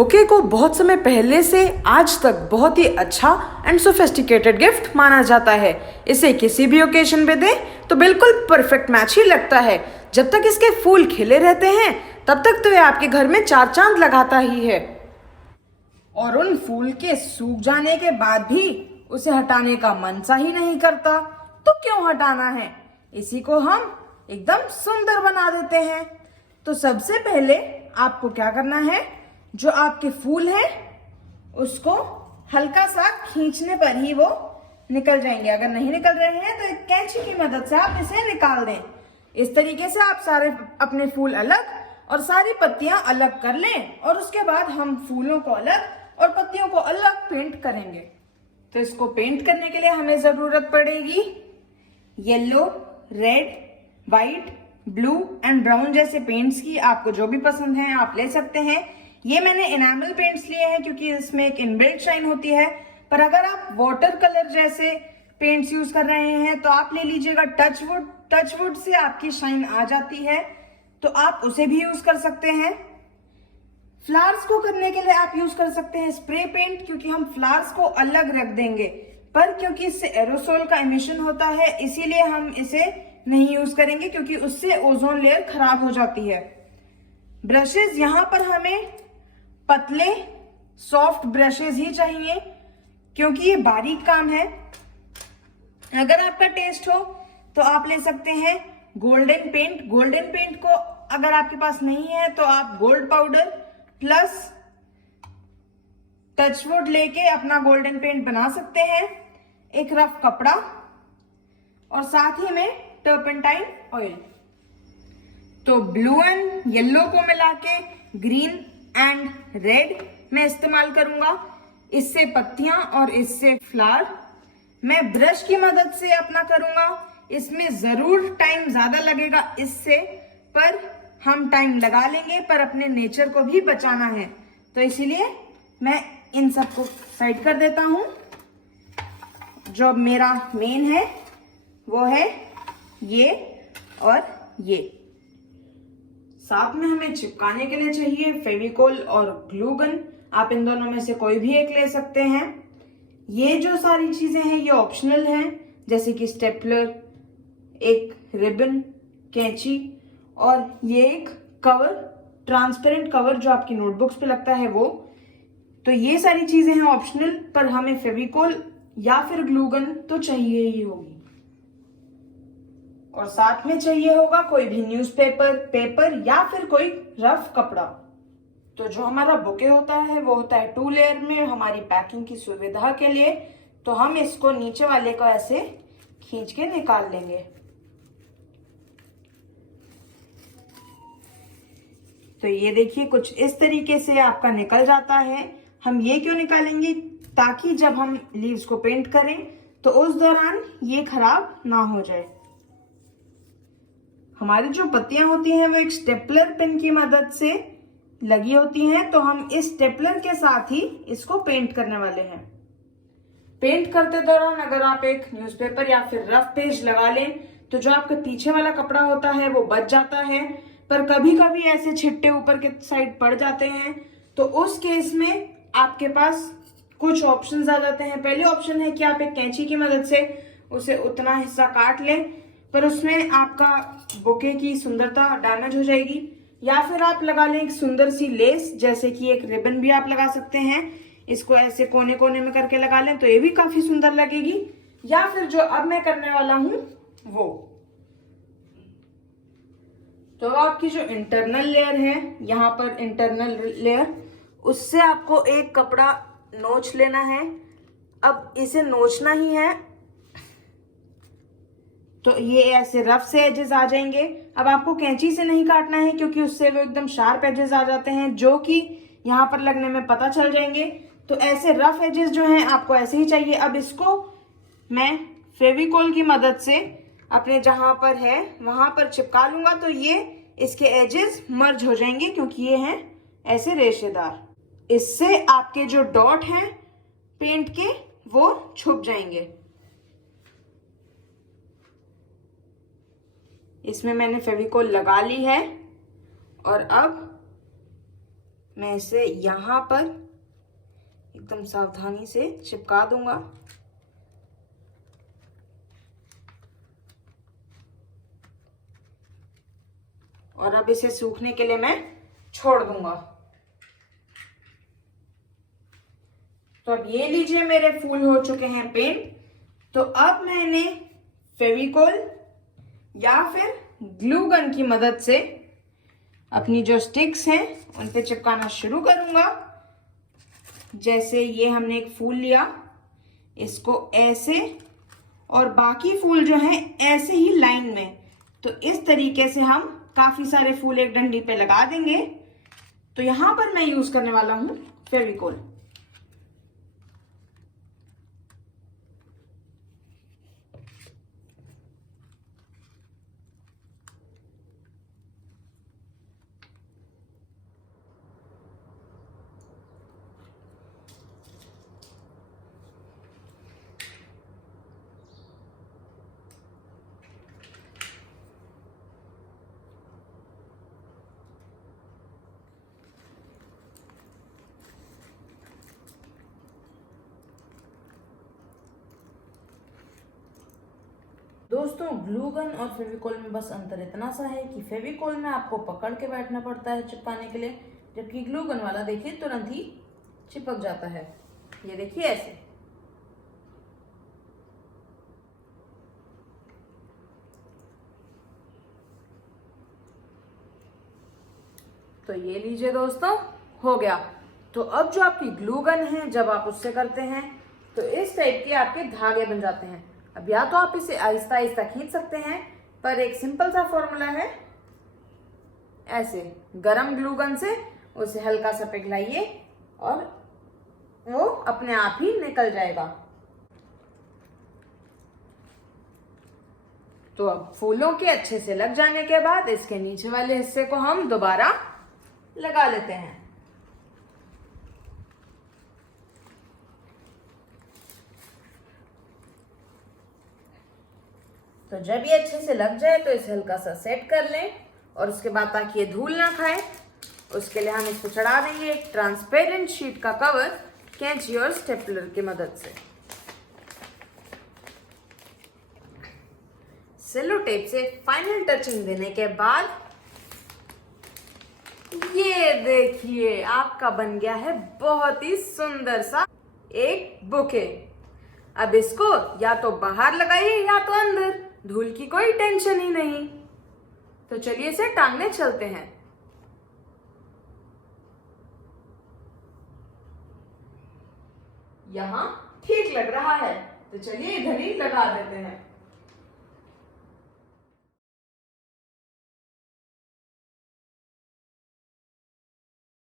Bouquet को बहुत समय पहले से आज तक बहुत ही अच्छा एंड सोफिस्टिकेटेड गिफ्ट माना जाता है। इसे किसी भी ओकेजन पे दें तो बिल्कुल परफेक्ट मैच ही लगता है। जब तक इसके फूल खिले रहते हैं तब तक तो ये आपके घर में चार चांद लगाता ही है। और उन फूल के सूख जाने के बाद भी उसे हटाने का मन सा ही नहीं करता, तो क्यों हटाना है? इसी को हम एकदम सुंदर बना देते हैं। तो सबसे पहले आपको क्या करना है, जो आपके फूल हैं उसको हल्का सा खींचने पर ही वो निकल जाएंगे। अगर नहीं निकल रहे हैं तो एक कैंची की मदद से आप इसे निकाल दें। इस तरीके से आप सारे अपने फूल अलग और सारी पत्तियां अलग कर लें और उसके बाद हम फूलों को अलग और पत्तियों को अलग पेंट करेंगे। तो इसको पेंट करने के लिए हमें जरूरत पड़ेगी yellow, red, white, blue and brown जैसे पेंट्स की। आपको जो भी पसंद है आप ले सकते हैं। ये मैंने एनामल पेंट्स लिए हैं क्योंकि इसमें एक इनबिल्ट शाइन होती है। पर अगर आप वाटर कलर जैसे पेंट्स यूज कर रहे हैं तो आप ले लीजिएगा टचवुड। टचवुड से आपकी शाइन आ जाती है तो आप उसे भी यूज कर सकते हैं। फ्लावर्स को करने के लिए आप यूज कर सकते हैं स्प्रे पेंट, क्योंकि हम फ्लावर्स को अलग रख देंगे। पर क्योंकि इससे एरोसोल का एमिशन होता है इसीलिए हम इसे नहीं यूज करेंगे, क्योंकि उससे ओजोन लेयर खराब हो जाती है। ब्रशेस यहाँ पर हमें पतले सॉफ्ट ब्रशेस ही चाहिए क्योंकि ये बारीक काम है। अगर आपका टेस्ट हो तो आप ले सकते हैं गोल्डन पेंट। गोल्डन पेंट को अगर आपके पास नहीं है तो आप गोल्ड पाउडर प्लस टचवुड लेके अपना गोल्डन पेंट बना सकते हैं। एक रफ कपड़ा और साथ ही में टर्पेंटाइन ऑयल। तो ब्लू एंड येलो को मिला के ग्रीन एंड रेड मैं इस्तेमाल करूंगा। इससे पत्तियां और इससे फ्लावर मैं ब्रश की मदद से अपना करूंगा। इसमें जरूर टाइम ज्यादा लगेगा इससे, पर हम टाइम लगा लेंगे, पर अपने नेचर को भी बचाना है। तो इसीलिए मैं इन सबको साइड कर देता हूं। जो मेरा मेन है वो है ये और ये। साथ में हमें चिपकाने के लिए चाहिए फेविकोल और ग्लू गन। आप इन दोनों में से कोई भी एक ले सकते हैं। ये जो सारी चीजें हैं ये ऑप्शनल हैं, जैसे कि स्टेपलर, एक रिबन, कैंची और ये एक कवर, ट्रांसपेरेंट कवर जो आपकी नोटबुक्स पे लगता है वो। तो ये सारी चीजें हैं ऑप्शनल, पर हमें फेविकोल या फिर ग्लू गन तो चाहिए ही होगी। और साथ में चाहिए होगा कोई भी न्यूज़पेपर, पेपर या फिर कोई रफ कपड़ा। तो जो हमारा बुके होता है वो होता है 2 लेयर में हमारी पैकिंग की सुविधा के लिए। तो हम इसको नीचे वाले को ऐसे खींच के निकाल लेंगे। तो ये देखिए कुछ इस तरीके से आपका निकल जाता है। हम ये क्यों निकालेंगे, ताकि जब हम लीव्स को पेंट करें तो उस दौरान ये खराब ना हो जाए। हमारी जो पत्तियां होती हैं वो एक स्टेपलर पेन की मदद से लगी होती हैं, तो हम इस स्टेपलर के साथ ही इसको पेंट करने वाले हैं। पेंट करते दौरान अगर आप एक न्यूज़पेपर या फिर रफ पेज लगा लें तो जो आपका पीछे वाला कपड़ा होता है वो बच जाता है। पर कभी कभी ऐसे छिट्टे ऊपर के साइड पड़ जाते हैं, तो उस केस में आपके पास कुछ ऑप्शंस आ जाते हैं। पहले ऑप्शन है कि आप एक कैंची की मदद से उसे उतना हिस्सा काट लें, पर उसमें आपका बुके की सुंदरता डैमेज हो जाएगी। या फिर आप लगा लें एक सुंदर सी लेस, जैसे कि एक रिबन भी आप लगा सकते हैं। इसको ऐसे कोने कोने में करके लगा लें तो ये भी काफी सुंदर लगेगी। या फिर जो अब मैं करने वाला हूं वो, तो आपकी जो इंटरनल लेयर है, यहाँ पर इंटरनल लेयर, उससे आपको एक कपड़ा नोच लेना है। अब इसे नोचना ही है तो ये ऐसे रफ से एजेस आ जाएंगे। अब आपको कैंची से नहीं काटना है क्योंकि उससे वो एकदम शार्प एजेस आ जाते हैं जो कि यहाँ पर लगने में पता चल जाएंगे। तो ऐसे रफ एजेस जो हैं आपको ऐसे ही चाहिए। अब इसको मैं फेविकोल की मदद से अपने जहां पर है वहां पर चिपका लूंगा, तो ये इसके एजेस मर्ज हो जाएंगे क्योंकि ये हैं ऐसे रेशेदार। इससे आपके जो डॉट हैं पेंट के वो छुप जाएंगे। इसमें मैंने फेविकोल लगा ली है और अब मैं इसे यहाँ पर एकदम सावधानी से चिपका दूंगा। और अब इसे सूखने के लिए मैं छोड़ दूंगा। तो अब ये लीजिए, मेरे फूल हो चुके हैं पेंट। तो अब मैं इन्हें फेविकोल या फिर ग्लू गन की मदद से अपनी जो स्टिक्स हैं उन पे चिपकाना शुरू करूंगा। जैसे ये हमने एक फूल लिया, इसको ऐसे, और बाकी फूल जो हैं ऐसे ही लाइन में। तो इस तरीके से हम काफी सारे फूल एक डंडी पे लगा देंगे। तो यहां पर मैं यूज करने वाला हूं फेविकोल। दोस्तों, ग्लू गन और फेविकोल में बस अंतर इतना सा है कि फेविकोल में आपको पकड़ के बैठना पड़ता है चिपकाने के लिए, जबकि ग्लू गन वाला देखिए तुरंत ही चिपक जाता है। ये देखिए ऐसे। तो ये लीजिए दोस्तों, हो गया। तो अब जो आपकी ग्लू गन है, जब आप उससे करते हैं तो इस टाइप के आपके धागे बन जाते हैं। अब या तो आप इसे आहिस्ता आहिस्ता खींच सकते हैं, पर एक सिंपल सा फॉर्मूला है, ऐसे गरम ग्लू गन से उसे हल्का सा पिघलाइए और वो अपने आप ही निकल जाएगा। तो अब फूलों के अच्छे से लग जाने के बाद इसके नीचे वाले हिस्से को हम दोबारा लगा लेते हैं। तो जब ये अच्छे से लग जाए तो इसे हल्का सा सेट कर लें, और उसके बाद ताकि ये धूल ना खाए उसके लिए हम इसको चढ़ा देंगे एक ट्रांसपेरेंट शीट का कवर कैंची और स्टेपलर की मदद से। सेलो टेप से फाइनल टचिंग देने के बाद ये देखिए, आपका बन गया है बहुत ही सुंदर सा एक बुके। अब इसको या तो बाहर लगाइए या तो अंदर, धूल की कोई टेंशन ही नहीं। तो चलिए इसे टांगने चलते हैं। यहाँ ठीक लग रहा है, तो चलिए इधर ही लगा देते हैं।